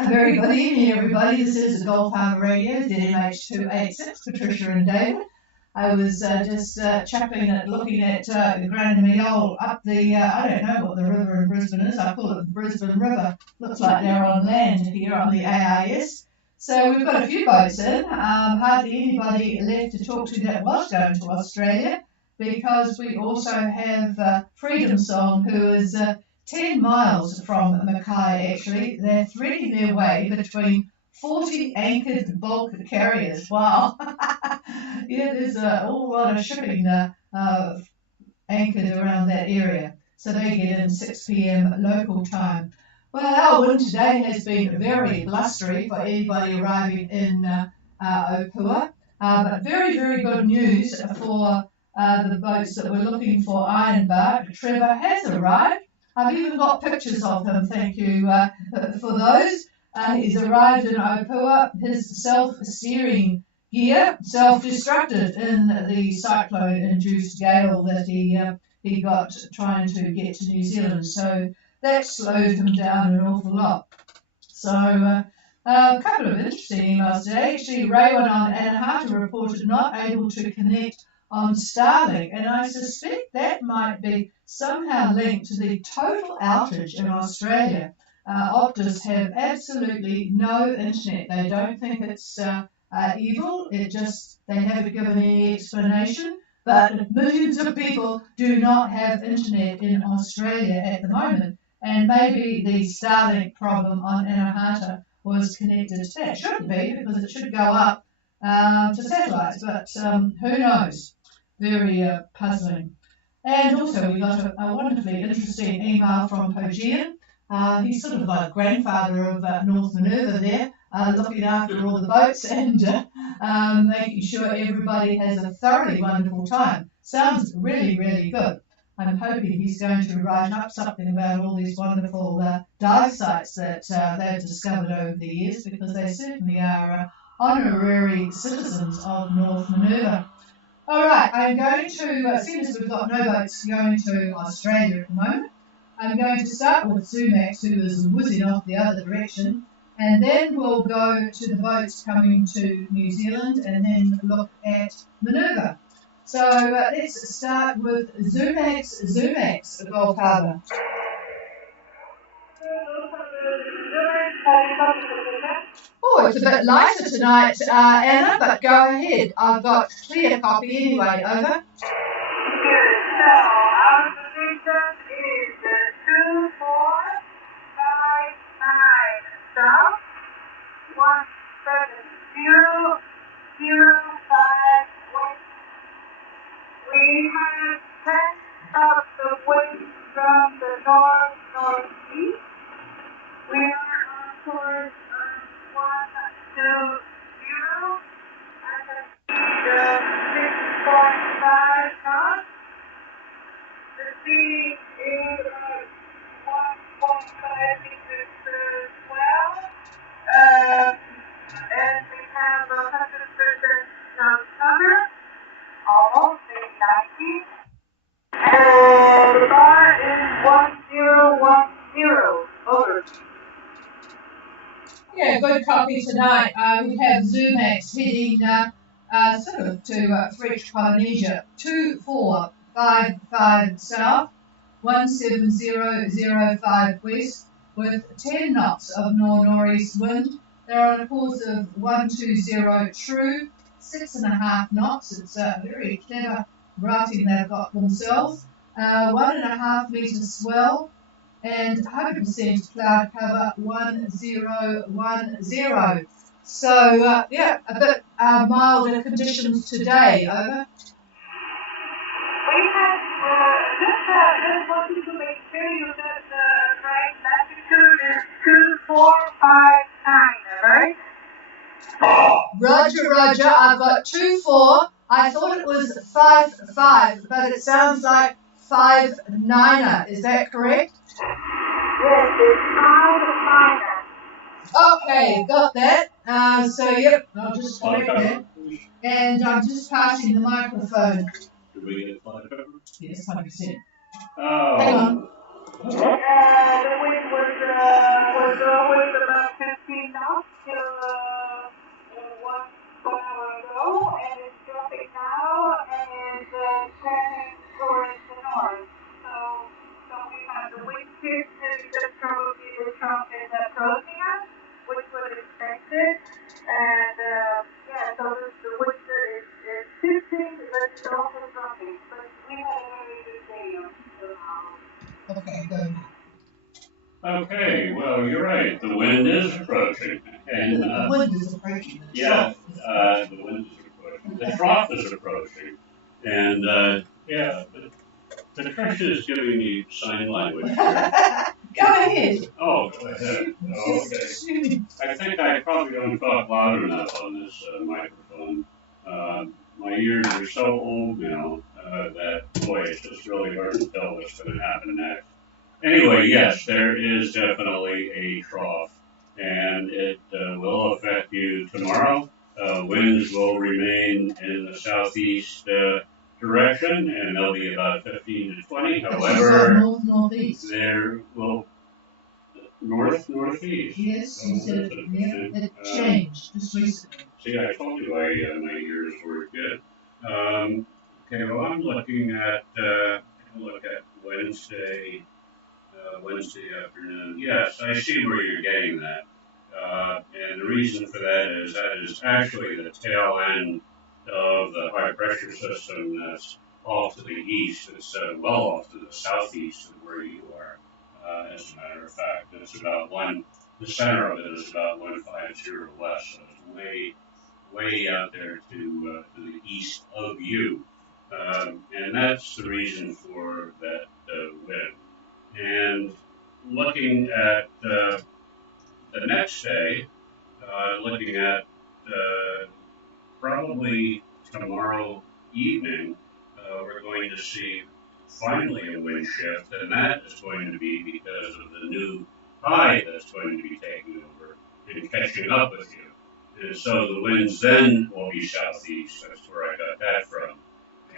A very good evening, everybody. This is Gulf Harbour Radio, ZMH286, Patricia and David. I was just chuckling at looking at Grand Meole up the, I don't know what the river in Brisbane is. I call it the Brisbane River. Looks like they're on land here on the AIS. So we've got a few boats in. Hardly anybody left to talk to that was going to Australia, because we also have Freedom Song, who is 10 miles from Mackay, actually. They're threading their way between 40 anchored bulk carriers. Wow. Yeah, there's a whole lot of shipping anchored around that area. So they get in 6 p.m. local time. Well, our wind today has been very blustery for anybody arriving in Opua. But very, very good news for the boats that we're looking for Ironbark. Trevor has arrived. I've even got pictures of him, thank you for those. He's arrived in Opua. His self-steering gear self-destructed in the cyclone-induced gale that he got trying to get to New Zealand. So that slowed him down an awful lot. So a couple of interesting emails today. Actually, Raywan on Anahata reported not able to connect on Starlink, and I suspect that might be somehow linked to the total outage in Australia. Optus have absolutely no internet. They don't think it's evil. It just, they haven't given any explanation. But millions of people do not have internet in Australia at the moment. And maybe the Starlink problem on Anahata was connected to that. It shouldn't be, because it should go up to satellites. But who knows? Very puzzling. And also we got a wonderfully interesting email from Pogean. He's sort of like grandfather of North Minerva there, looking after all the boats and making sure everybody has a thoroughly wonderful time. Sounds really, really good. I'm hoping he's going to write up something about all these wonderful dive sites that they've discovered over the years, because they certainly are honorary citizens of North Minerva. All right, I'm going to, as soon as we've got no boats going to Australia at the moment, I'm going to start with Sumax, who is whizzing off the other direction, and then we'll go to the boats coming to New Zealand and then look at Minerva. So let's start with Sumax, Gulf Harbour. Oh, it's a bit lighter tonight, Anna, but go ahead. I've got clear copy anyway, over. So, our position is 2459 south, 17005 west. We have 10 of the wind from the north-northeast. We are on course 120 at the speed of 6.5 knots. The sea is 1.5 meters swell, and we have 100% of cover, almost 90. And the bar is 1010. Over. Yeah, good copy tonight. We have Sumax heading sort of to French Polynesia, 2455 south, 17005 west, with 10 knots of north-northeast wind. They're on a course of 120 true, 6.5 knots. It's very clever writing they've got themselves. 1.5 meters swell, and 100% cloud cover, 1010. So, yeah, a bit milder conditions today, over. We have just wanted to make sure you got the right latitude is 2459, right? Roger, Roger, I've got 24. I thought it was 55, but it sounds like 59er. Is that correct? Yes, it's 59er. Okay, got that. So, yep, I'll just correct that. And I'm just passing the microphone. Did we get 500? Yes, 100%. Oh. Hang on. The wind was was always about 15 knots till 1 hour ago, and it's dropping now, and it's turning towards the north. So we have the wind shift that probably the trunk is approaching us, which was expected, and yeah, so the wind is shifting, but it's also dropping. But we had a very good day on somehow. Okay, good. Okay, well, you're right. The wind is approaching. And, The wind is approaching. yeah, the wind is approaching. The trough is approaching. And, yeah, Patricia is giving me sign language here. Go ahead. Oh, go ahead. Oh, okay. I think I probably don't talk loud enough on this microphone. My ears are so old now that, boy, it's just really hard to tell what's going to happen next. Anyway, yes, there is definitely a trough, and it will affect you tomorrow. Winds will remain in the southeast direction, and they'll be about 15 to 20. However, northeast. there will northeast. Yes, Oh, you said it changed just recently. See, I told you my ears were good. Okay, well, I'm looking at Wednesday. Wednesday afternoon. Yes, I see where you're getting that. And the reason for that is actually the tail end of the high pressure system that's off to the east. It's well off to the southeast of where you are. As a matter of fact, the center of it is about 150 west, so it's way out there to the east of you. And that's the reason for that wind. And looking at the next day, looking at probably tomorrow evening, we're going to see finally a wind shift, and that is going to be because of the new high that's going to be taking over and catching up with you. And so the winds then will be southeast. That's where I got that from.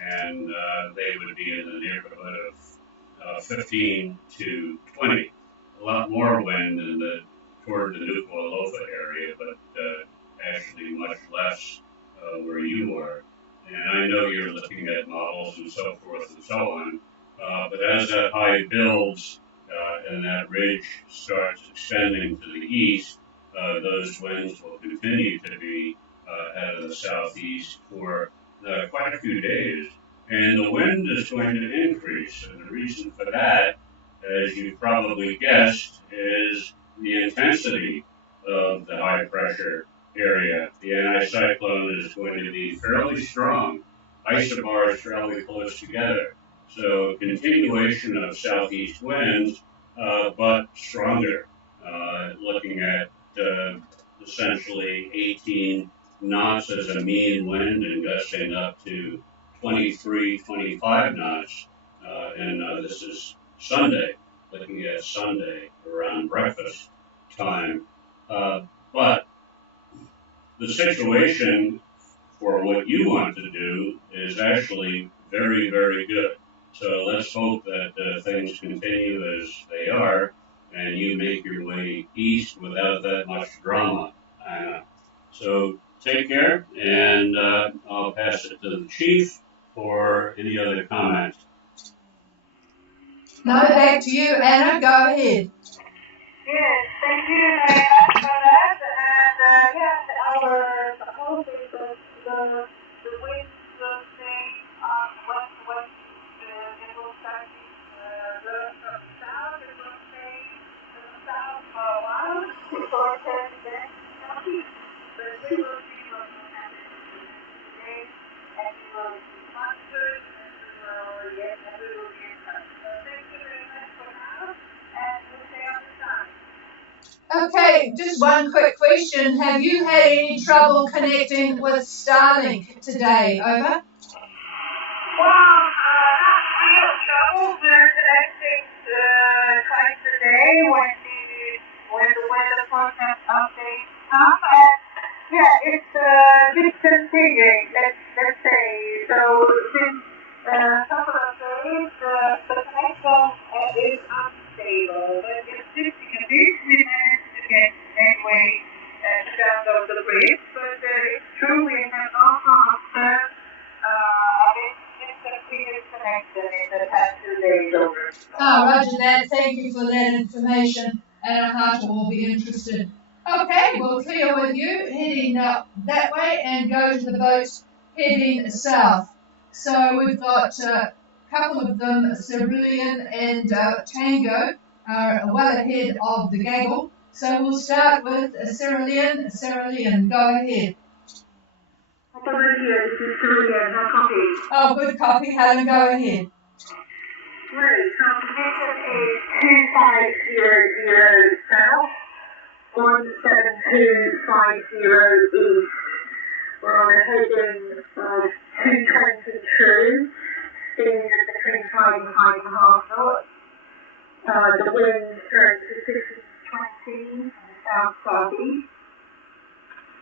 And they would be in the neighborhood of 15 to 20. A lot more wind toward the Nuku'alofa area, but actually much less where you are. And I know you're looking at models and so forth and so on, but as that high builds and that ridge starts extending to the east, those winds will continue to be out of the southeast for quite a few days. And the wind is going to increase. And the reason for that, as you probably guessed, is the intensity of the high pressure area. The anticyclone is going to be fairly strong. Isobars fairly close together. So continuation of southeast winds, but stronger. Looking at essentially 18 knots as a mean wind and gusting up to 23, 25 knots, and this is Sunday, looking at Sunday around breakfast time. But the situation for what you want to do is actually very, very good. So let's hope that things continue as they are, and you make your way east without that much drama. So take care, and I'll pass it to the chief for any other comments. No, back to you, Anna. Go ahead. Yes, thank you very much for that. And yes, our hope is that the winds will stay west. It will start blowing from the south. It will stay to the south for a while before turning back to the southeast. But we will see what will happen today, and we will monitor it, and we will be in touch. So thank you very much for now, and we'll stay on the side. Okay, just one quick question. Have you had any trouble connecting with Starlink today? Over. Well, not real trouble. We're connecting twice a day when the weather forecast updates come, and yeah, it's discontinuing. Let's say so. Since a couple of days, the connection is unstable, but it's discontinuing. We managed to get anyway to download the brief, but it's true we have also observed a bit discontinuous connection in the past 2 days over. Oh, roger that. Thank you for that information, and our heart will be interested. Okay, we'll clear with you, heading that way, and go to the boats heading south. So we've got a couple of them, Cerulean and Tango, are well ahead of the gaggle. So we'll start with Cerulean. Cerulean, go ahead. This is Cerulean, no copy. Oh, good copy. Helen, go ahead. Right, so position is 2500 south, 17250 east. We're on a heading of 222, speed is between 5 and 5.5 knots. The wind strength is 15 to 20 from the south-southeast.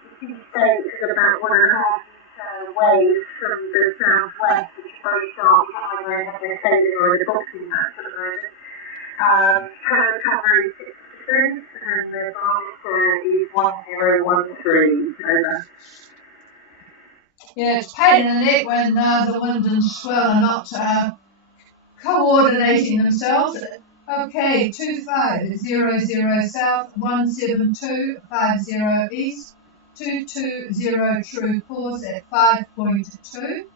The sea state is about 1.5 meter waves from the southwest, which is very sharp. We're sailing over the boxing match at the moment. Current cover is 6%, and the barometer is 1013. Over. Yeah, it's pain in the neck when the wind and swell are not coordinating themselves. Okay, 2500 south, 17250 east, 220 true course at 5.2,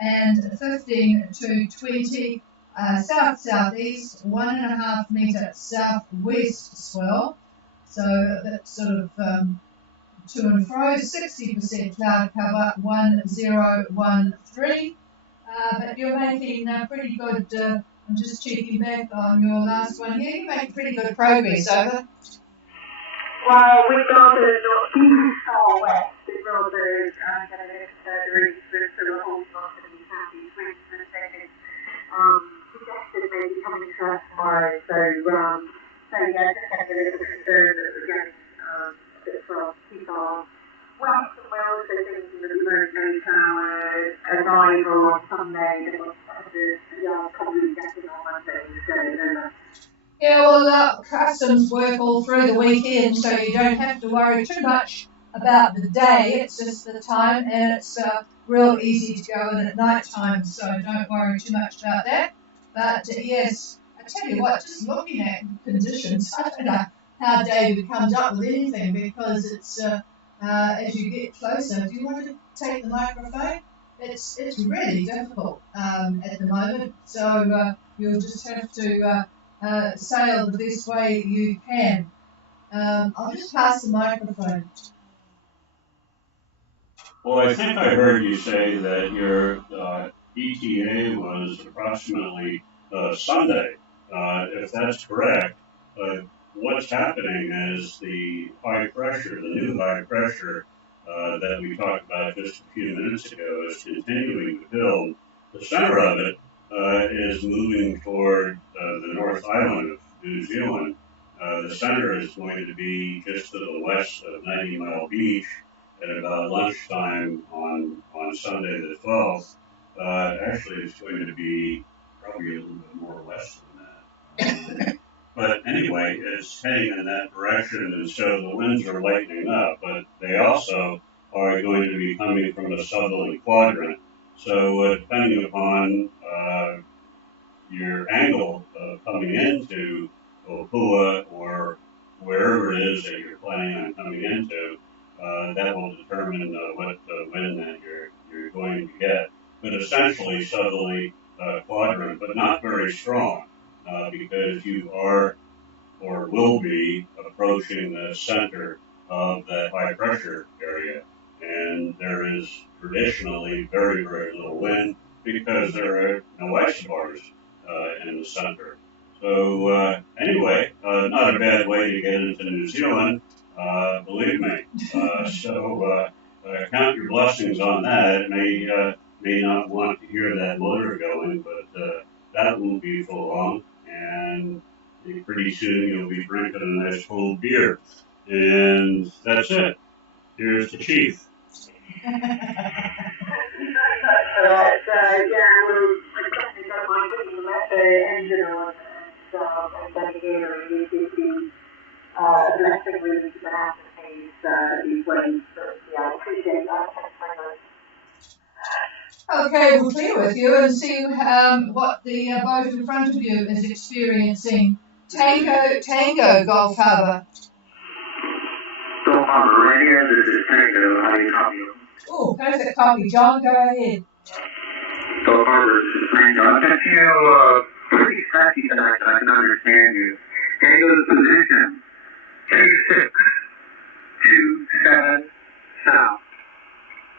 and 15 to 20 south-southeast, 1.5 metre southwest swell. So that's sort of to and fro, 60% cloud cover, 1013. But you're making pretty good, I'm just checking back on your last one here, you're making pretty good progress, over. Well, we'd rather not too far west, we'd rather get a bit further east, so we're holding on to these southeast winds for a second. Suggested maybe coming to us tomorrow, so yeah, just getting a little bit concerned that we're getting a bit far too far west, and we're also thinking that we won't make our arrival on Sunday, and we'll probably getting on Monday instead, Yeah, well, customs work all through the weekend, so you don't have to worry too much about the day. It's just the time, and it's real easy to go in at night time, so don't worry too much about that. But yes, I tell you what, just looking at conditions, I don't know how David comes up with anything, because it's as you get closer. Do you want to take the microphone? It's really difficult at the moment, so you'll just have to sail the best way you can. I'll just pass the microphone. Well, I think I heard you say that your ETA was approximately Sunday. If that's correct, what's happening is the high pressure, the new high pressure that we talked about just a few minutes ago, is continuing to build. The center of it is moving toward the North Island of New Zealand. The center is going to be just to the west of 90 Mile Beach at about lunchtime on Sunday the 12th. Actually, it's going to be probably a little bit more west than that. But anyway, it's heading in that direction, and so the winds are lightening up, but they also are going to be coming from the southerly quadrant. So depending upon your angle of coming into Opua or wherever it is that you're planning on coming into, that will determine what wind that you're going to get. But essentially southerly quadrant, but not very strong, because you are or will be approaching the center of that high pressure area. And there is traditionally very, very little wind because there are no isobars in the center. So anyway, not a bad way to get into New Zealand, believe me. So count your blessings on that. It may not want to hear that motor going, but that won't be for long. And pretty soon you'll be drinking a nice cold beer. And that's it. Here's the chief. Thank you very much for that. Yeah, I definitely don't mind putting the engine on and then here, and you can see domestic routes that have to face these waves. But yeah, I appreciate that. Thanks very much. Okay, we'll clear with you and see what the boat in front of you is experiencing. Tango, Gulf Harbour. Gulf Harbour, right here. This is Tango. How do you copy? Oh, perfect copy. John, go ahead. Gulf Harbour, this is Tango. I've got you pretty scratchy tonight, so I can understand you. Tango's position, K627 south,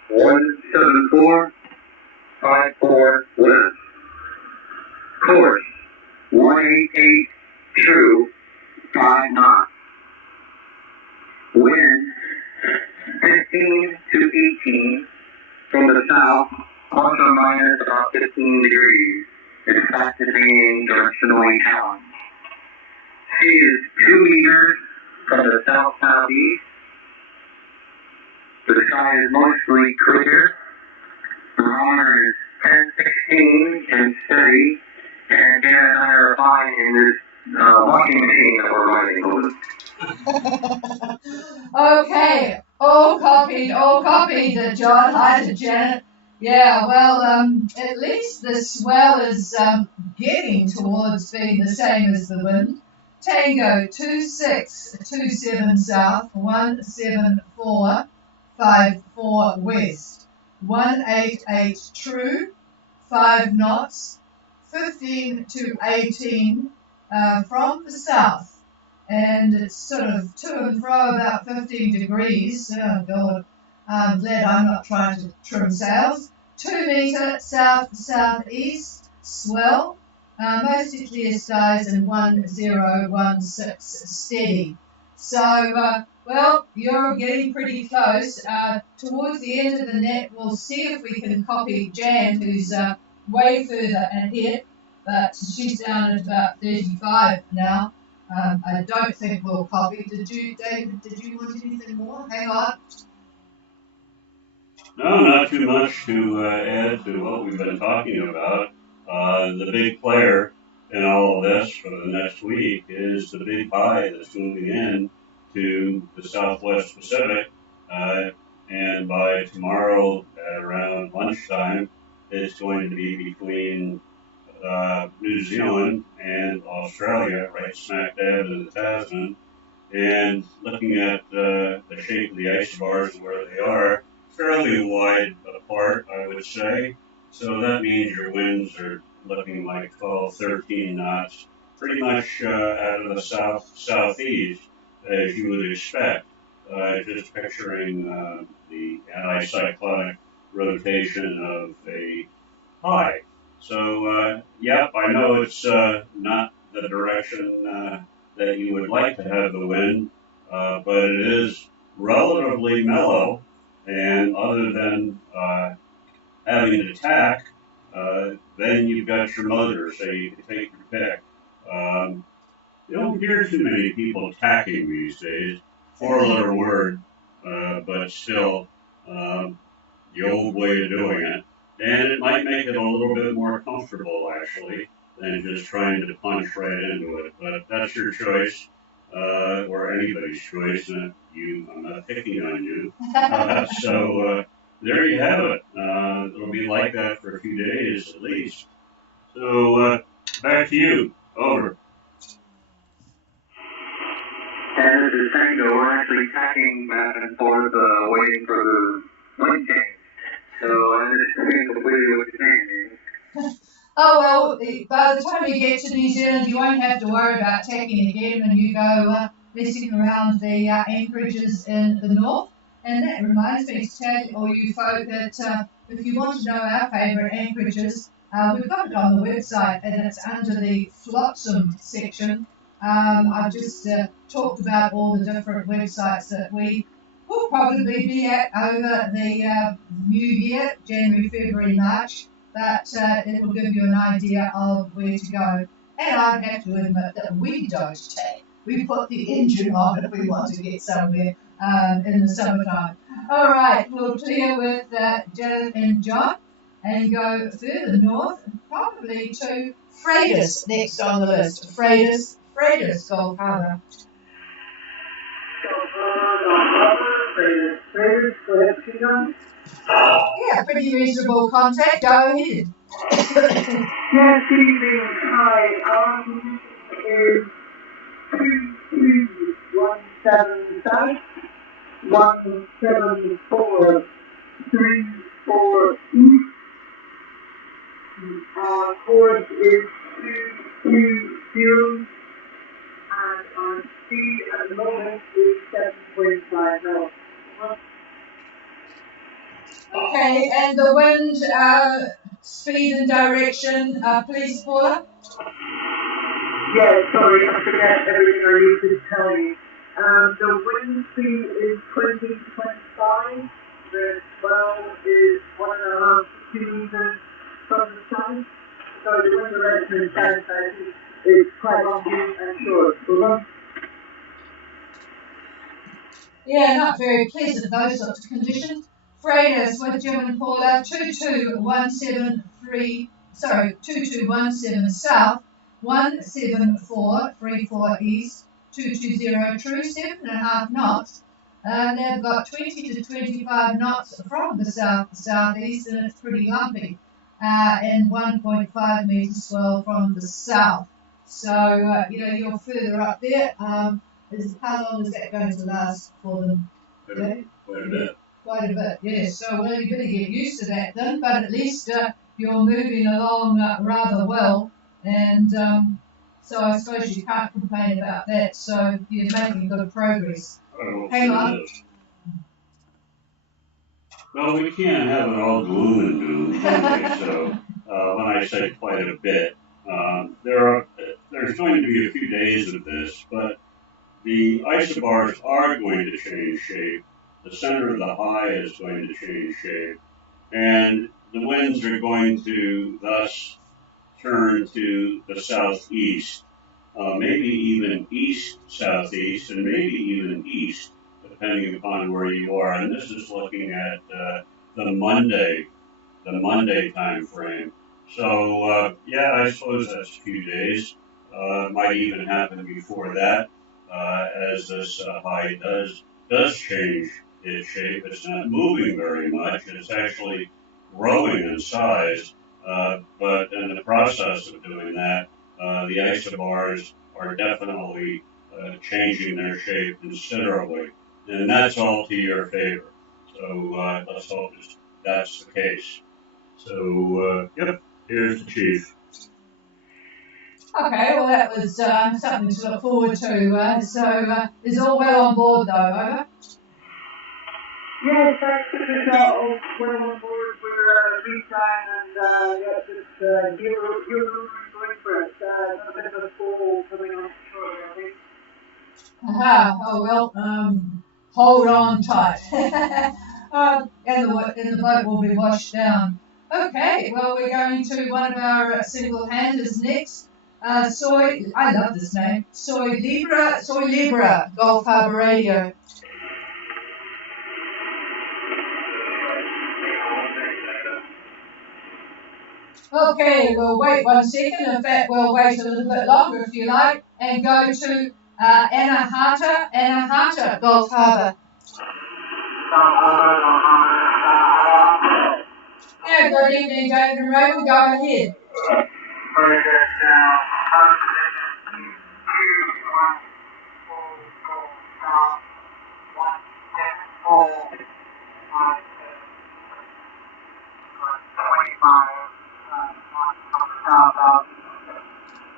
17454 west. Course, 188 true, 5 knots. Wind, 15 to 18 from the south, plus or minus about 15 degrees. Expected to be directionally challenged. Sea is 2 meters from the south-southeast. The sky is mostly clear. The barometer is 1016 and steady. And Dan and I are fine in this washing machine that we're riding. Okay, all copied, John. Hi to Janet. Yeah, well, at least the swell is getting towards being the same as the wind. Tango 2627 south, 17454 west, 188 true, 5 knots, 15 to 18 from the south. And it's sort of to and fro about 15 degrees. Oh, God. I'm glad I'm not trying to trim sails. 2 metre south-southeast swell. Mostly clear skies and 1016 steady. So, well, you're getting pretty close. Towards the end of the net, we'll see if we can copy Jan, who's way further ahead, but she's down at about 35 now. I don't think we'll copy. David, did you want anything more? Hang on. No, not too much to add to what we've been talking about. The big player in all of this for the next week is the big high that's moving in to the Southwest Pacific. And by tomorrow at around lunchtime, it's going to be between New Zealand and Australia, right smack dab in the Tasman. And looking at the shape of the isobars and where they are, fairly wide apart, I would say. So that means your winds are looking like 12, 13 knots, pretty much out of the southeast, as you would expect. Just picturing the anticyclonic rotation of a high. So, yep, I know it's not the direction that you would like to have the wind, but it is relatively mellow. And other than having an attack, then you've got your motor, so you can take your pick. You don't hear too many people tacking these days. 4-letter word, but still the old way of doing it. And it might make it a little bit more comfortable, actually, than just trying to punch right into it. But that's your choice, or anybody's choice. I'm not picking on you. So there you have it. It'll be like that for a few days at least. So back to you. Over. And this is Tango. We're actually tacking back and forth, waiting for the wind change. So I understand completely what you're saying. Oh, well, by the time you get to New Zealand, you won't have to worry about tacking again when you go messing around the anchorages in the north. And that reminds me to tell all you folk that if you want to know our favourite anchorages, we've got it on the website and it's under the Flotsam section. I've just talked about all the different websites that we will probably be at over the new year, January, February, March, but it will give you an idea of where to go. And I have to admit that we don't take. We put the engine on if we want to get somewhere in the summertime. All right, we'll clear with Janet and John and go further north, probably to Freitas next on the list. Freitas, Gulf Harbour. traders. Traders, go ahead, proceed on. Yeah, pretty reasonable contact. Go ahead. Yes, good evening. Hi, is 2217 South, 17434 East. Course is 220, and our speed at the moment is 7.5 knots. Okay, and the wind, speed and direction, please, Paula. Yeah, sorry, I forget everything I need to tell you. The wind speed is 20-25. The swell is 1.5 to 2 meters from the sun. So the wind direction is south-south. It's quite obvious and short. Over. Yeah, not very pleasant, those sorts of conditions. Freighters with Jim and Paula, 2217 south, 17434 east, 220 true, 7.5 knots. They've got 20 to 25 knots from the southeast, and it's pretty lumpy, and 1.5 meters swell from the south. So, you're further up there. How long is that going to last for them? Quite a bit. Quite a bit, yes. So, well, you better get used to that then, but at least you're moving along rather well, and so I suppose you can't complain about that. So, you're making good progress. Hang on. Well, we can't have it all gloom and doom, can we? So, when I say quite a bit, there's going to be a few days of this, but the isobars are going to change shape. The center of the high is going to change shape. And the winds are going to thus turn to the southeast, maybe even east-southeast, and maybe even east, depending upon where you are. And this is looking at the Monday time frame. So, yeah, I suppose that's a few days. Might even happen before that. As this high does change its shape. It's not moving very much. It's actually growing in size, but in the process of doing that, the isobars are definitely changing their shape considerably, and that's all to your favor. So let's hope that's the case. So, yep, here's the chief. Okay, well, that was something to look forward to. So, is all well on board, though, over? Yes, thanks for this all well on board for lead time, and just you're going for it. A bit of a fall coming on short, I think. Aha, oh well, hold on tight. And the boat will be washed down. Okay, well, we're going to one of our single-handers next. I love this name, Soy Libra, Gulf Harbour Radio. Okay, we'll wait 1 second. In fact, we'll wait a little bit longer if you like, and go to Anahata, Gulf Harbour. Yeah, good evening, David and Ray. We'll go ahead. Very good. Now,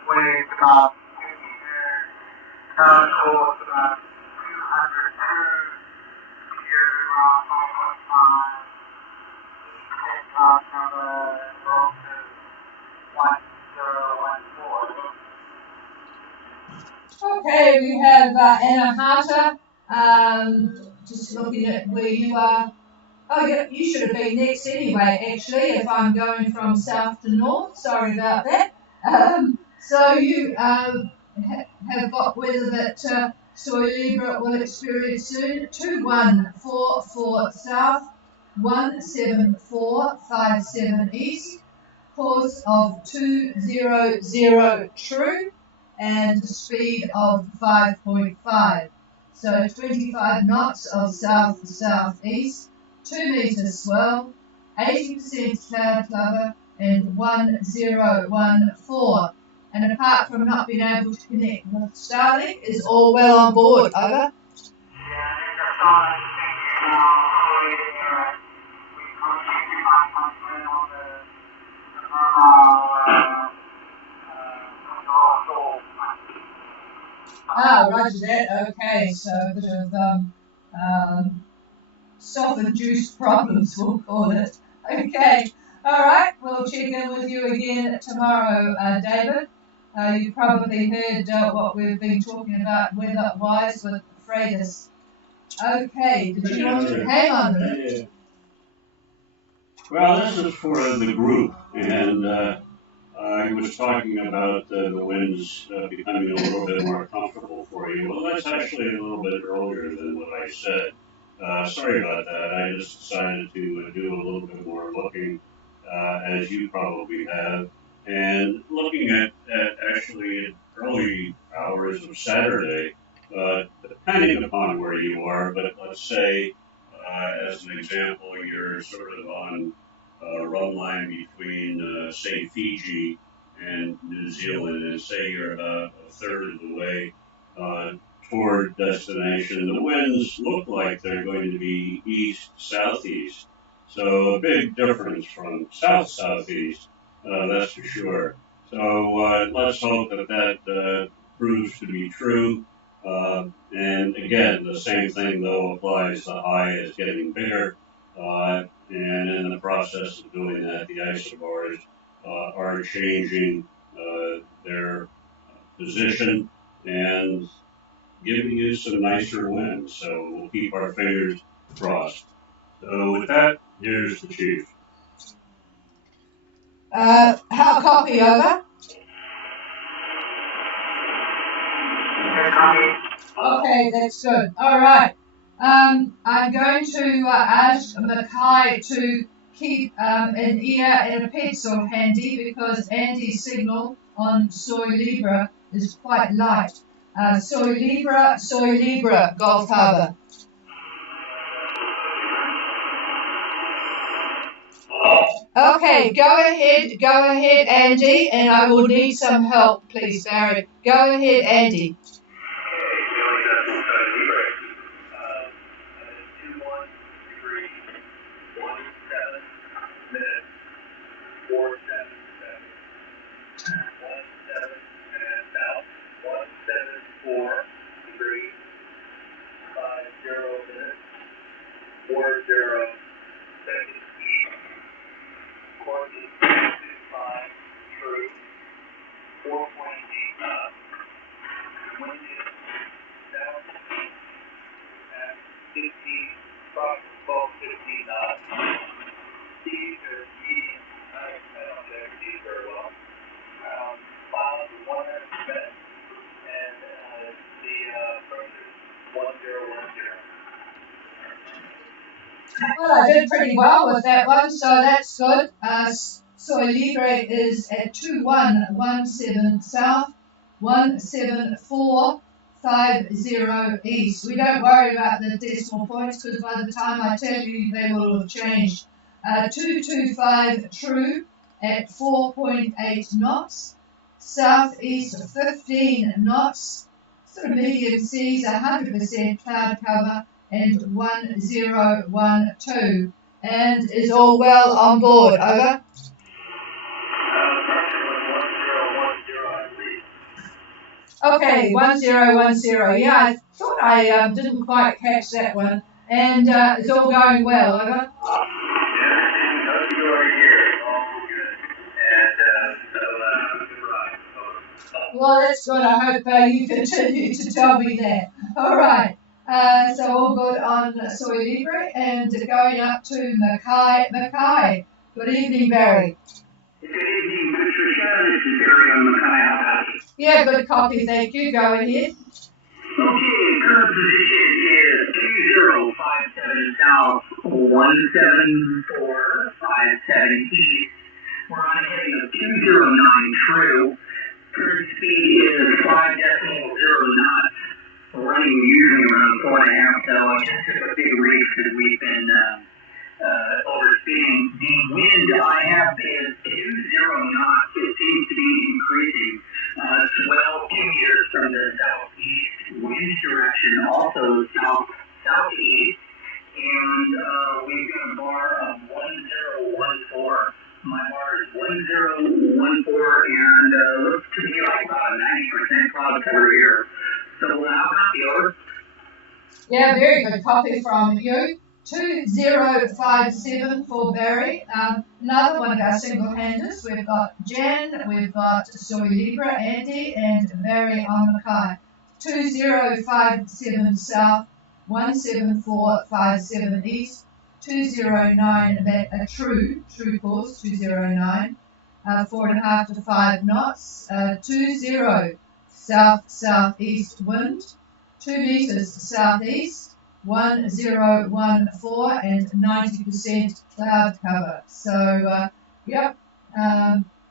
waves about 2 meters, current course about 202 meters around 1.5, east top number voltage 1014. Okay, we have Anahata. Just looking at where you are. Oh, yeah, you should have been next anyway, actually, if I'm going from south to north. Sorry about that. So you have got weather that Soy Libra will experience soon. 2144 south, 17457 east, course of 200 true, and speed of 5.5. so 25 knots of south-southeast, 2 metres swell, 80% cloud cover, and 1014. And apart from not being able to connect with Starlink, is all well on board, over? Roger that. Okay, so a bit of self-induced problems, we'll call it. Okay, all right, we'll check in with you again tomorrow, David. You probably heard what we've been talking about weather-wise with Freitas. Okay, did you want to hang on a minute? Well, this is for the group, and I was talking about the winds becoming a little bit more comfortable for you. Well, that's actually a little bit earlier than what I said. Sorry about that. I just decided to do a little bit more looking, as you probably have, and looking at actually early hours of Saturday, depending upon where you are, but let's say, as an example, you're sort of on run line between, say, Fiji and New Zealand, and say you're about a third of the way toward destination. The winds look like they're going to be east-southeast, so a big difference from south-southeast, that's for sure. So let's hope that proves to be true. And again, the same thing though applies. The high is getting bigger. And in the process of doing that, the isobars are changing their position and giving you some nicer winds. So we'll keep our fingers crossed. So with that, here's the chief. How copy, over? Okay, that's good. All right. I'm going to ask Mackay to keep an ear and a pencil handy because Andy's signal on Soy Libra is quite light. Soy Libra, Gulf Harbour. Okay, go ahead, Andy, and I will need some help, please, Barry. Go ahead, Andy. Well, I did pretty well with that one, so that's good. Soy Libre is at 2117 south, 17450 east. We don't worry about the decimal points because by the time I tell you, they will have changed. 225 true at 4.8 knots, southeast 15 knots, sort of medium seas, 100% cloud cover, and 1012, and is all well on board, over? Okay, 1010, yeah, I thought I didn't quite catch that one, and it's all going well, over? Well, that's good, I hope you continue to tell me that. All right. So all good on Soy Libre and going up to Mackay. Good evening, Barry. Good evening, Patricia. This is Barry on Mackay. Yeah, good copy, thank you. Go ahead. Okay, current position is 2057 south, 17457 east. We're on a heading of 209 true. Current speed is 5.0 knots. Running usually around 4.5, so I just took a big reef as we've been overspeeding. The wind I have is 20 knots. It seems to be increasing. Swell meters from the southeast wind direction, also southeast, and we've got a bar of 1014. My bar is 1014, and looks to me like about a 90% cloud cover here. So how about yours? Yeah, very good copy from you. 2057 for Barry. Another one of our single-handers. We've got Jan, we've got Soy Libra, Andy, and Barry on Mackay. 2057 south, 17457 east, 209 back, a true course, 209, 4.5 to 5 knots, 20 south-southeast wind, 2 meters southeast, 1014 and 90% cloud cover. So, yep,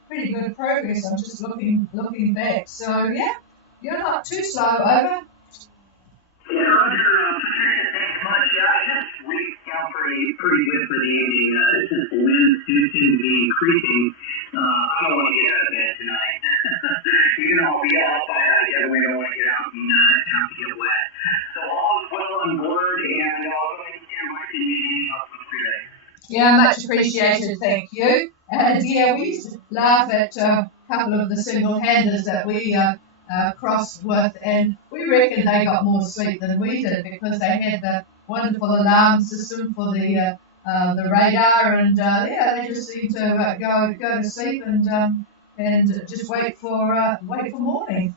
pretty good progress. I'm just looking back. So, yeah, you're not too slow, over. Yeah, Roger, thanks much. I guess we've gone pretty good for the evening. Since the winds do seem to be increasing, I don't want to get out of bed tonight. You can all be up. I definitely don't want to get out and get wet. So all is well on board, and I'll go ahead and stand by to any help from today. Yeah, much appreciated, thank you. And yeah, we used to laugh at a couple of the single-handers that we crossed with, and we reckon they got more sleep than we did because they had the wonderful alarm system for the radar, and yeah, they just seemed to go to sleep and just wait for morning.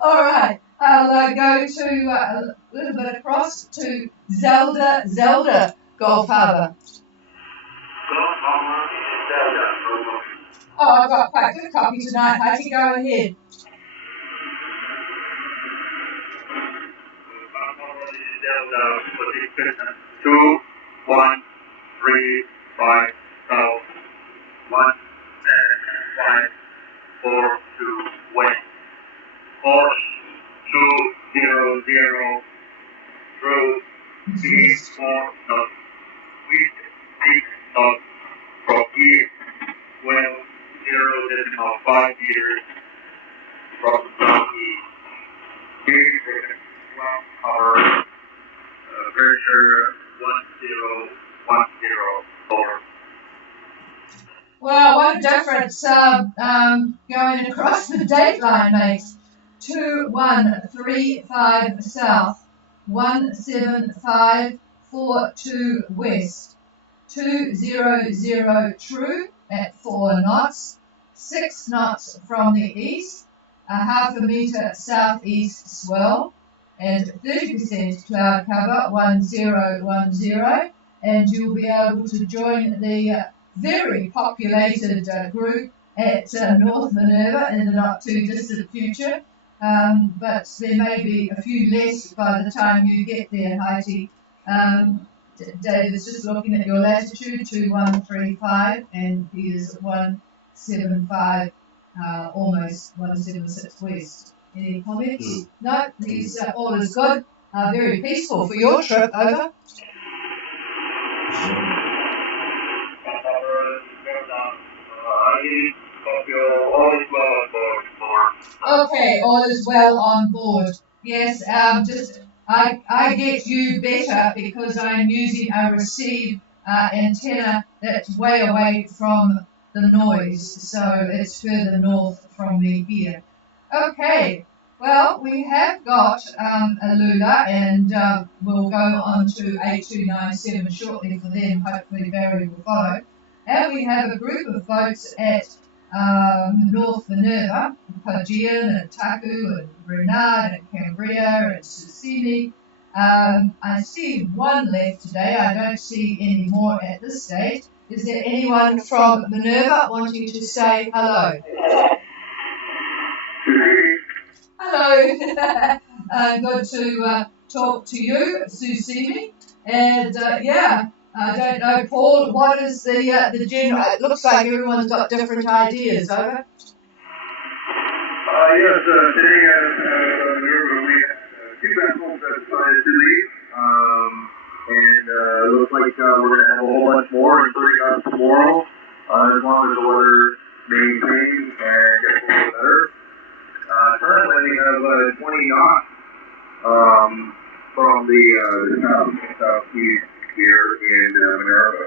All right, I'll go to a little bit across to Zelda Golf Harbour. Oh, I've got quite a good copy tonight, Heidi. Go ahead. Delta 2, 1, 3, 5, south, 1, 5, 4, 2, west. Course 200 through east 4 knots, east 6 knots from here, 12.0.5 meters from southeast. Here is 1 hour, pressure 1010 over. Well, what a difference going across the dateline makes. 2135 south, 17542 west, 200 true at 4 knots, 6 knots from the east, a half a metre southeast swell, and 30% cloud cover, 1010, and you'll be able to join the very populated group at North Minerva in the not too distant future, but there may be a few less by the time you get there, Heidi. David's just looking at your latitude, 2135, and he is 175, almost 176 west. Any comments? No, he's all is good. Very peaceful for your trip, over. Okay, all is well on board. Yes, just I get you better because I'm using a receive antenna that's way away from the noise, so it's further north from me here. Okay, well, we have got a Lula, and we'll go on to A297 shortly for them. Hopefully Barry will follow. And we have a group of boats at North Minerva, Pajian and Taku and Renard and Cambria and Susini. I see one left today. I don't see any more at this stage. Is there anyone from Minerva wanting to say hello? Hello. Good to talk to you, Susini. And yeah, I don't know, Paul, what is the general? It looks like everyone's got different ideas, over. Yes, today we had 2 vessels that and 30 knots tomorrow, as long as the weather maintains and gets a little better. Currently we have 20 knots from the southeast here in Minerva.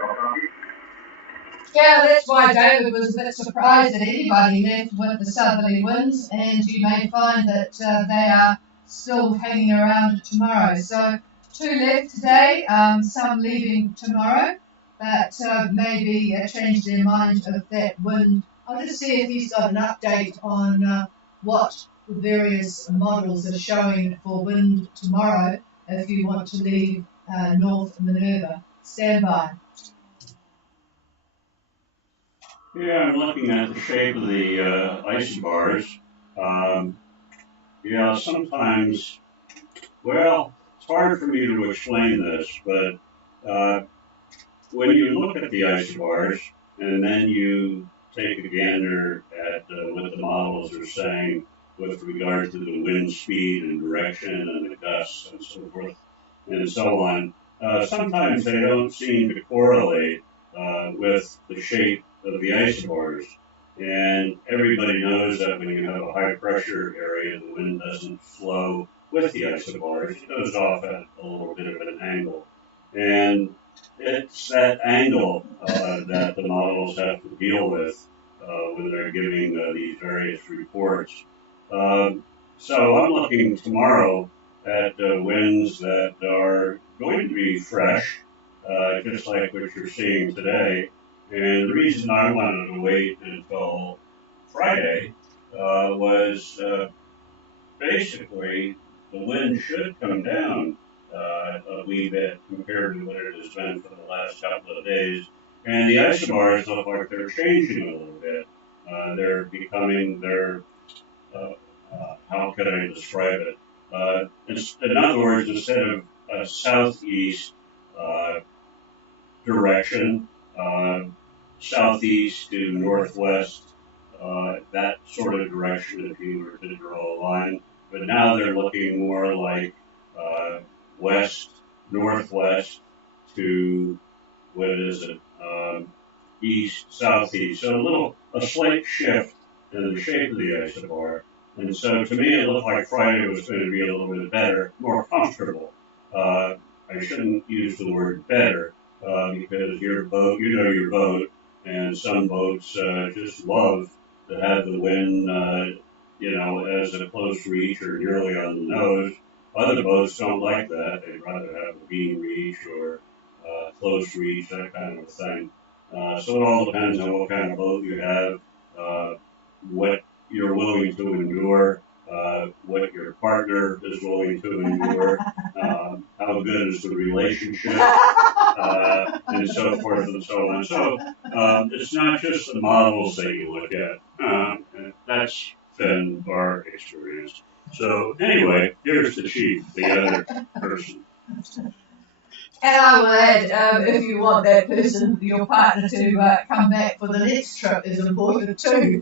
Yeah, that's why David was a bit surprised that anybody left with the southerly winds, and you may find that they are still hanging around tomorrow. So 2 left today, some leaving tomorrow, but maybe change their mind of that wind. I'll just see if he's got an update on what the various models are showing for wind tomorrow if you want to leave North Minerva. Stand by. Yeah, I'm looking at the shape of the isobars. Yeah, sometimes, well, it's hard for me to explain this, but when you look at the isobars and then you take a gander at what the models are saying with regard to the wind speed and direction and the gusts and so forth and so on, sometimes they don't seem to correlate with the shape of the isobars. And everybody knows that when you have a high pressure area, the wind doesn't flow with the isobars. It goes off at a little bit of an angle. And it's that angle that the models have to deal with when they're giving these various reports. So I'm looking tomorrow at winds that are going to be fresh, just like what you're seeing today. And the reason I wanted to wait until Friday was basically the wind should come down a wee bit compared to what it has been for the last couple of days. And the isobars look like they're changing a little bit. How can I describe it? In other words, instead of a southeast direction, southeast to northwest, that sort of direction if you were to draw a line. But now they're looking more like west, northwest to, what is it, east, southeast. So a slight shift in the shape of the isobar. And so to me, it looked like Friday was going to be a little bit better, more comfortable. I shouldn't use the word better because your boat, you know your boat, and some boats just love to have the wind, as a close reach or nearly on the nose. Other boats don't like that. They'd rather have a beam reach or close reach, that kind of thing. So it all depends on what kind of boat you have, what you're willing to endure, what your partner is willing to endure, how good is the relationship, and so forth and so on. So it's not just the models that you look at. That's been our experience. So anyway, here's the chief, the other person. And I will add, if you want that person, your partner, to come back for the next trip is important too.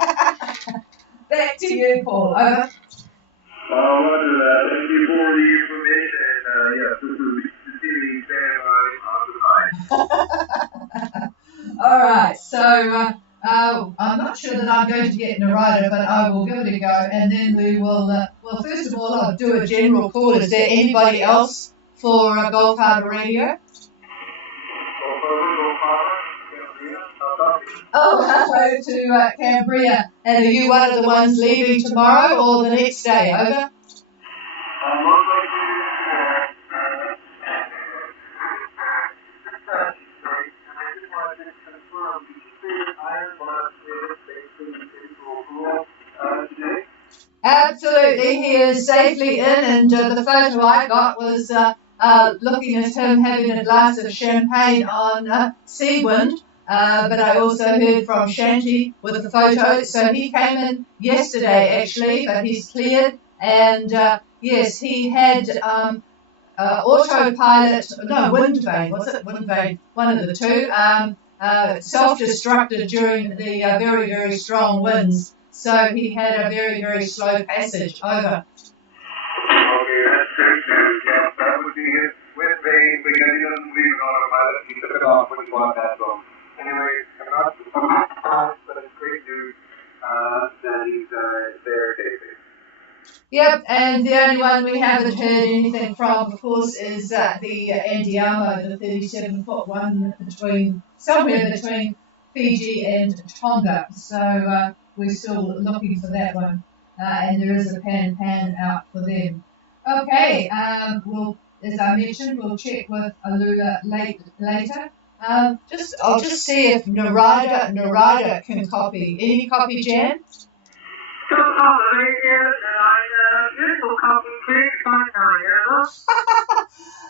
Back to you, Paul. Over. Roger that. Thank you for the information. Yes, this is the standby on the side. All right, so I'm not sure that I'm going to get Narita, but I will give it a go, and then we will, first of all, I'll do a general call. Is there anybody else for Gulf Harbour Radio? Oh, hello to Cambria. And are you one of the ones leaving tomorrow or the next day? Over. Absolutely, he is safely in, and the photo I got was looking at him having a glass of champagne on Seawind. But I also heard from Shanti with the photo. So he came in yesterday, actually, but he's cleared. And yes, he had autopilot, no, wind vane, was it? Wind vane, one of the two, self-destructed during the very, very strong winds. So he had a very, very slow passage. Over. Okay, that's great news. Yeah, that would be his wind vane. We can even leave it autopilot. He took it off when he bought that phone. Yep, and the only one we haven't heard anything from, of course, is the Andiamo, the 37-foot one somewhere between Fiji and Tonga. So we're still looking for that one, and there is a pan out for them. Okay, as I mentioned, we'll check with Alula later. I'll just see if Narada can copy. Any copy, Jan?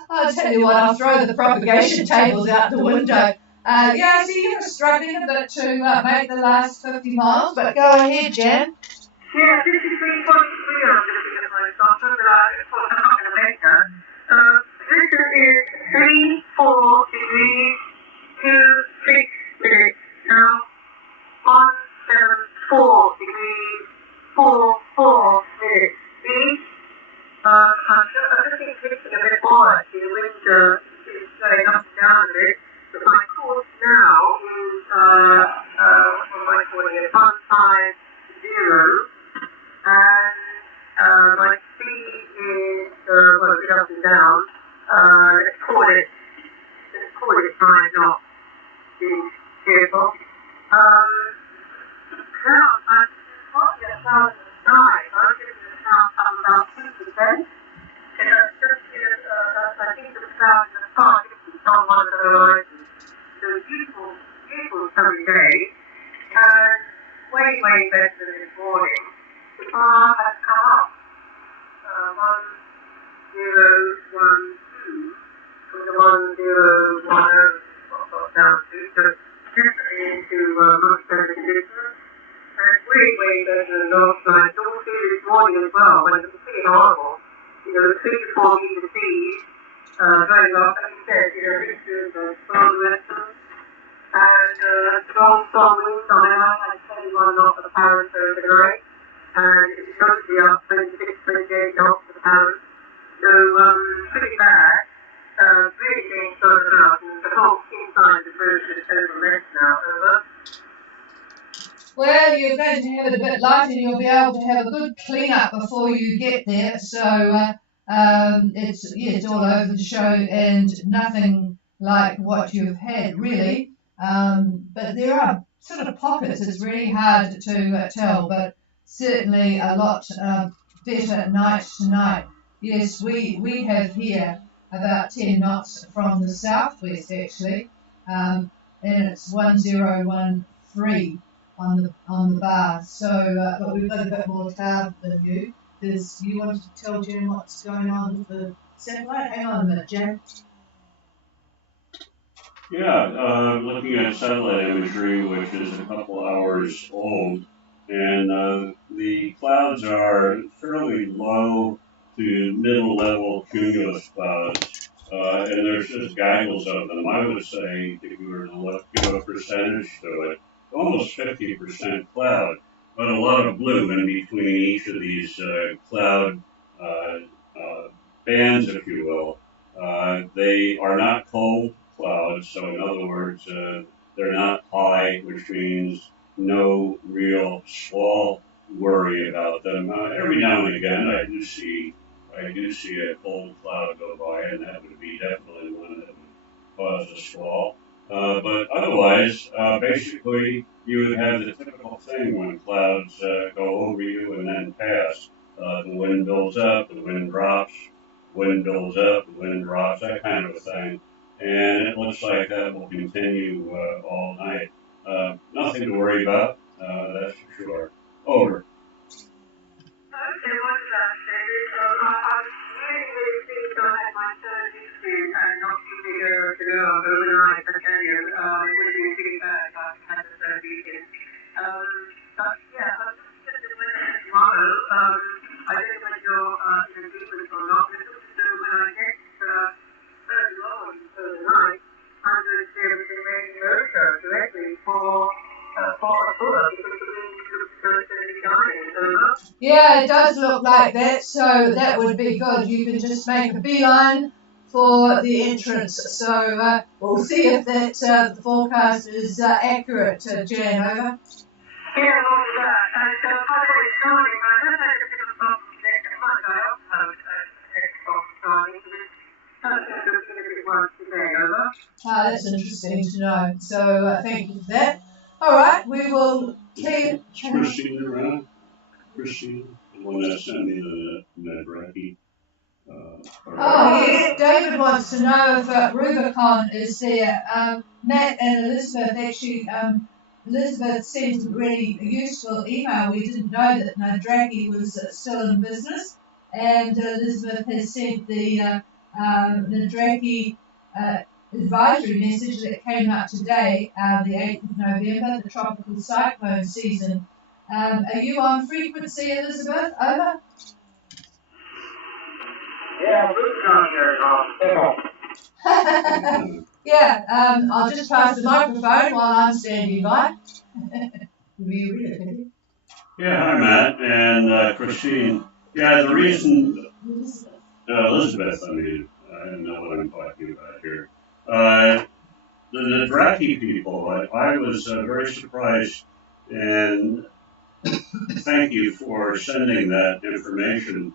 I'll tell you what, I'll throw the propagation tables out the window. Yeah, I see you were struggling a bit to make the last 50 miles, but go ahead, Jan. Yeah, 53.3 I'm going to be at my doctor, but I'm not going to make that. Temperature is 34 degrees 26 minutes now. 174 degrees 44 minutes east. I'm just thinking a bit more actually. The wind is going up and down a bit. But my course now is, what am I calling it? 150. And my speed is, well, a bit up and down. Let's call it 5 knots. Be careful. Clouds, I'm spotting a cloud in the sky. I'm giving the cloud up about 2%. And I think the cloud in the sky is on one of the horizons. So beautiful, beautiful sunny day. And way, way better than this morning. The bar has come up 1012 from the 1010 got down to, so definitely into much better conditions. And way, way better than last night. Also this morning as well, when it was pretty horrible. You know, 3 to 4 meter seas, going up, as you said, into the storm direction. And strong winds on it. I had 21 knots of the power overnight. And it's supposed to be up 26, 28 knots of the power. So, pretty bad. Really being sorted out. And the whole inside the bridge is over less now. Over. Well, you're going to have it a bit light and you'll be able to have a good clean up before you get there. So it's all over the show and nothing like what you've had really. But there are sort of pockets. It's really hard to tell, but certainly a lot better night to night. Yes, we have here about 10 knots from the southwest actually, and it's 1013 on the bar. So, but we've got a bit more cloud than you. You wanted to tell Jen what's going on with the satellite? Hang on a minute, Jen. Yeah, looking at satellite imagery, which is a couple hours old, and the clouds are fairly low to middle level cumulus clouds, and there's just gaggles of them. I would say, if you were to give a percentage to it, almost 50% cloud, but a lot of blue in between each of these cloud bands, if you will. They are not cold clouds, so in other words, they're not high, which means no real squall worry about them. Every now and again, I do see a cold cloud go by, and that would be definitely one that would cause a squall. But otherwise, basically, you would have the typical thing when clouds go over you and then pass. The wind builds up, the wind drops, wind builds up, the wind drops, that kind of a thing. And it looks like that will continue all night. Nothing to worry about, that's for sure. Over. Okay, what's that, David? I was really pleased I had my third interview and not too big to go overnight, I tell you. It would have been pretty bad if I had the third meeting. But yeah, I'm just wondering tomorrow. I don't know whether you're in agreement or not, but also when I get early on overnight, I'm going to be able to make the motor directly for a tour because the wind looks going to be dying. Over. Yeah, it does look like that, so that would be good. You can just make a beeline for the entrance. So we'll see if that the forecast is accurate, Jan. Over. Yeah, all of that. And by the way, sorry, I heard a bit of a problem connecting That's interesting to know. So thank you for that. All right, we will keep. Is Christine around? Christine, the one that sent me the Nadraki. Oh, yes, David wants to know if Rubicon is there. Matt and Elizabeth actually, Elizabeth sent a really useful email. We didn't know that Nadraki was still in business, and Elizabeth has sent the Nadraki advisory message that came out today, the 8th of November, the tropical cyclone season. Are you on frequency, Elizabeth? Over? Yeah, Rubicon here is on. Yeah, I'll just pass the microphone while I'm standing by. Yeah, hi Matt and Christine. Yeah, the reason Elizabeth, I mean, I don't know what I'm talking about here. The Nadraki people, I was very surprised, and thank you for sending that information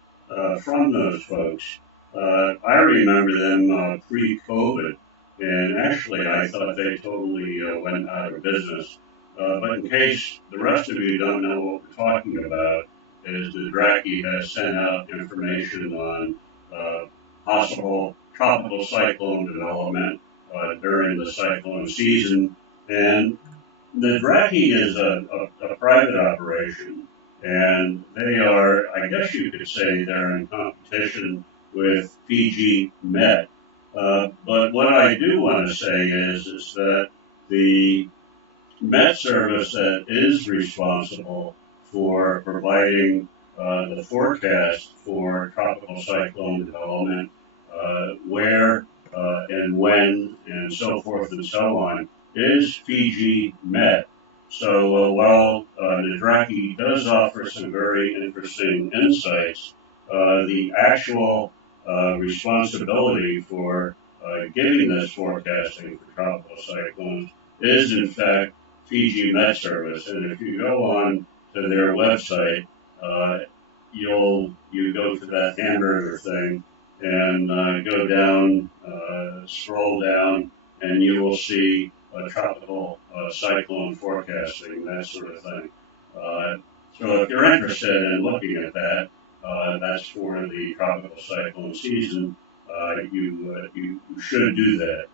from those folks. I remember them pre-COVID, and actually I thought they totally went out of business. But in case the rest of you don't know what we're talking about, is the Draki has sent out information on possible tropical cyclone development during the cyclone season, and the Draki is a private operation, and they are, I guess you could say, they're in competition with Fiji Met. But what I do want to say is that the Met Service that is responsible for providing the forecast for tropical cyclone development, where and when and so forth and so on, is Fiji Met. So while Nadraki does offer some very interesting insights, the actual responsibility for giving this forecasting for tropical cyclones is in fact Fiji Met Service. And if you go on to their website, you go to that hamburger thing and go down, scroll down, and you will see tropical cyclone forecasting, that sort of thing. So if you're interested in looking at that, that's for the tropical cyclone season. You should do that.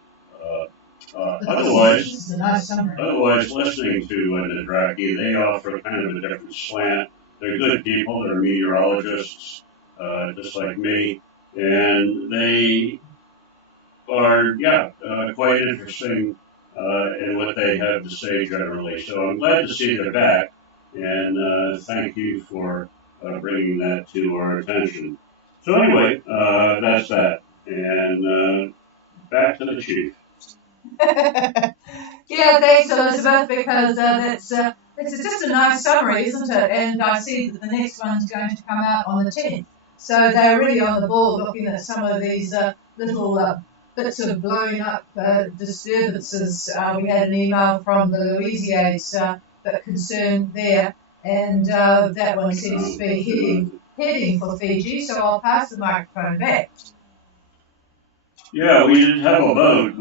Otherwise, listening to Nadraki, they offer kind of a different slant. They're good people. They're meteorologists, just like me, and they are, quite interesting in what they have to say generally. So I'm glad to see they're back, and thank you for bringing that to our attention. So anyway, that's that, and back to the chief. Yeah, thanks, Elizabeth, because it's just a nice summary, isn't it? And I see that the next one's going to come out on the 10th. So they're really on the ball looking at some of these little bits of blowing up disturbances. We had an email from the Louisiades that concerned there, and that one seems to be heading for Fiji, so I'll pass the microphone back. Yeah, we did have a boat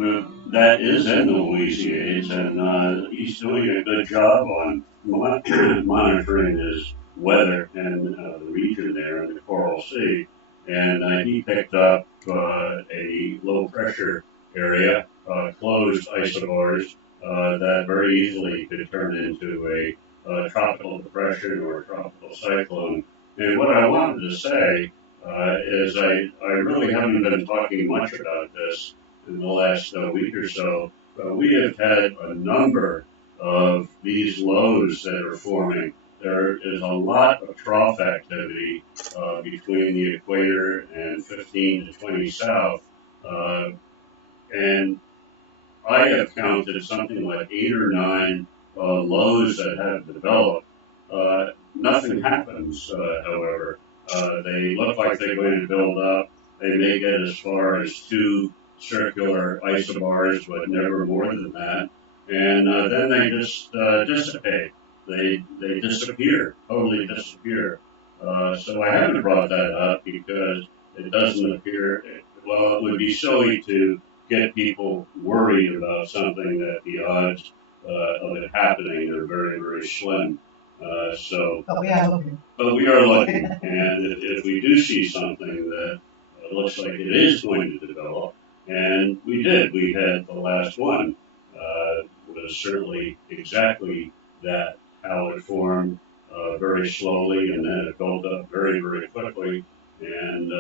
that is in the Louisiades, and he's doing a good job on monitoring his weather in the region there in the Coral Sea. And he picked up a low pressure area, closed isobars that very easily could turn into a tropical depression or a tropical cyclone. And what I wanted to say is I really haven't been talking much about this in the last week or so, but we have had a number of these lows that are forming. There is a lot of trough activity between the equator and 15 to 20 south, and I have counted something like 8 or 9 lows that have developed. Nothing happens, however. They look like they're going to build up. They may get as far as 2 circular isobars, but never more than that. And then they just dissipate. They disappear, totally disappear. So I haven't brought that up because it doesn't appear, well, it would be silly to get people worried about something that the odds of it happening are very, very slim. But we are looking. But we are looking, and if we do see something that looks like it is going to develop, and we did, we had the last one, was certainly exactly that, how it formed very slowly, and then it built up very, very quickly, and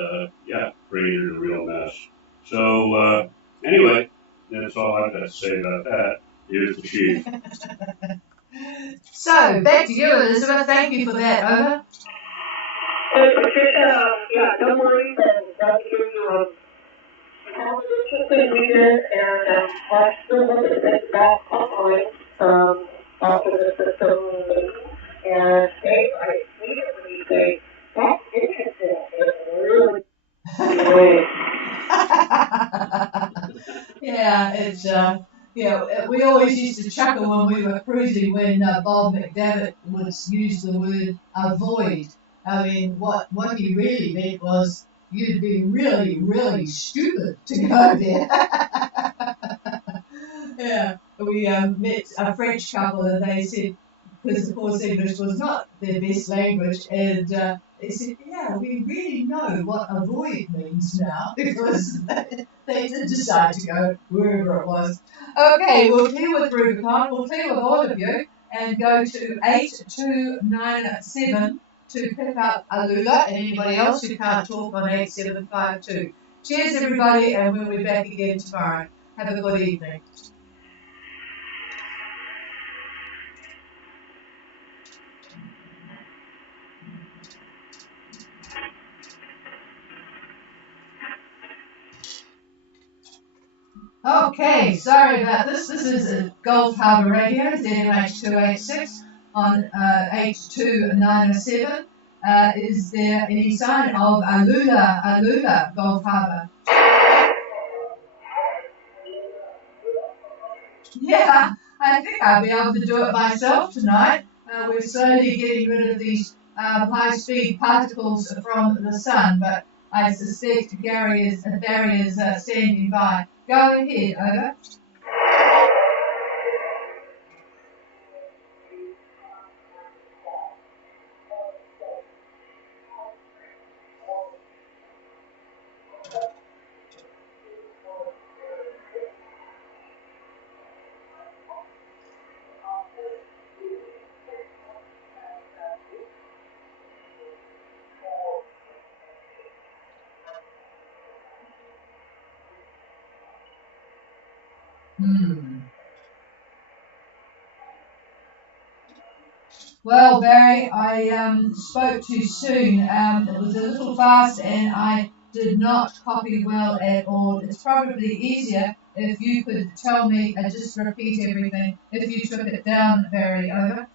created a real mess. So anyway, that's all I've got to say about that. Here's the chief. So, back to you, Elizabeth. Thank you for that. Over. No worries, and glad to hear you read it, and I still want to think back online after the system meeting, and I immediately say, that's interesting, and really Yeah, it's we always used to chuckle when we were cruising when Bob McDavitt would use the word avoid. I mean, what he really meant was you'd be really, really stupid to go there. Yeah, we met a French couple and they said, because of course English was not their best language, and they said, yeah, we really know what avoid means now, because they did decide to go wherever it was. Okay, we'll clear with Rubicon, we'll clear with all of you, and go to 8297 to pick up Alula and anybody else who can't talk on 8752. Cheers everybody, and we'll be back again tomorrow. Have a good evening. Okay, sorry about this. This is Gulf Harbour Radio, ZMH286 on 82907. Is there any sign of Alula, Gulf Harbour? Yeah, I think I'll be able to do it myself tonight. We're slowly getting rid of these high-speed particles from the sun, but I suspect Barry is standing by. Go ahead, over. Well, Barry, I spoke too soon. It was a little fast and I did not copy well at all. It's probably easier if you could tell me, just repeat everything, if you took it down, Barry, over.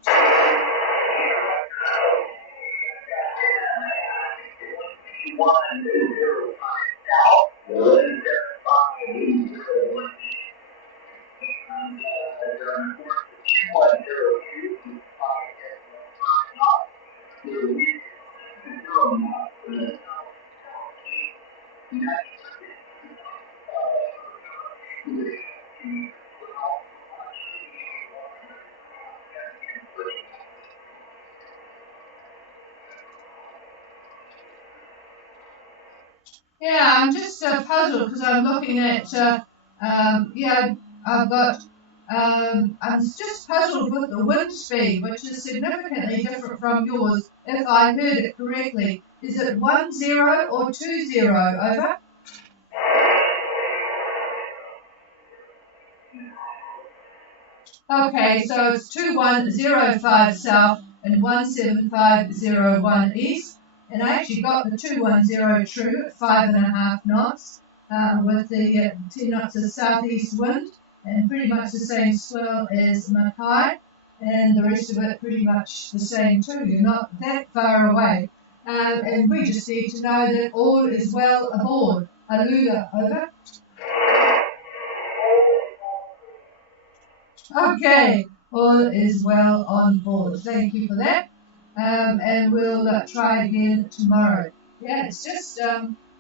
Yeah, I'm just puzzled because I'm looking at, I've got, I'm just puzzled with the wind speed, which is significantly different from yours, if I heard it correctly. Is it 10 or 20, over? Okay, so it's 2105 south and 17501 east. And I actually got the 210 true at 5.5 knots with the 10 knots of southeast wind and pretty much the same swell as Mackay, and the rest of it pretty much the same too. You're not that far away. And we just need to know that all is well aboard. Alula, over. Okay, all is well on board. Thank you for that. And we'll try again tomorrow. Yeah, it's just,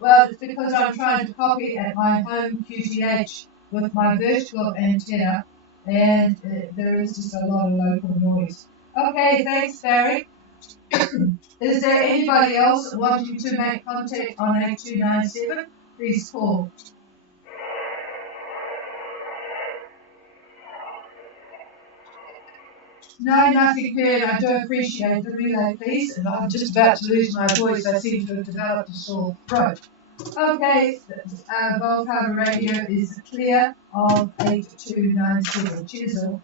well, it's because I'm trying to copy at my home QTH with my vertical antenna, and there is just a lot of local noise. Okay, thanks, Barry. Is there anybody else wanting to make contact on 8297? Please call. No, nothing heard. I do appreciate the relay, please. And I'm just about to lose my voice. I seem to have developed a sore throat. Okay, Bulk Harbour Radio is clear of 8297. Cheers all.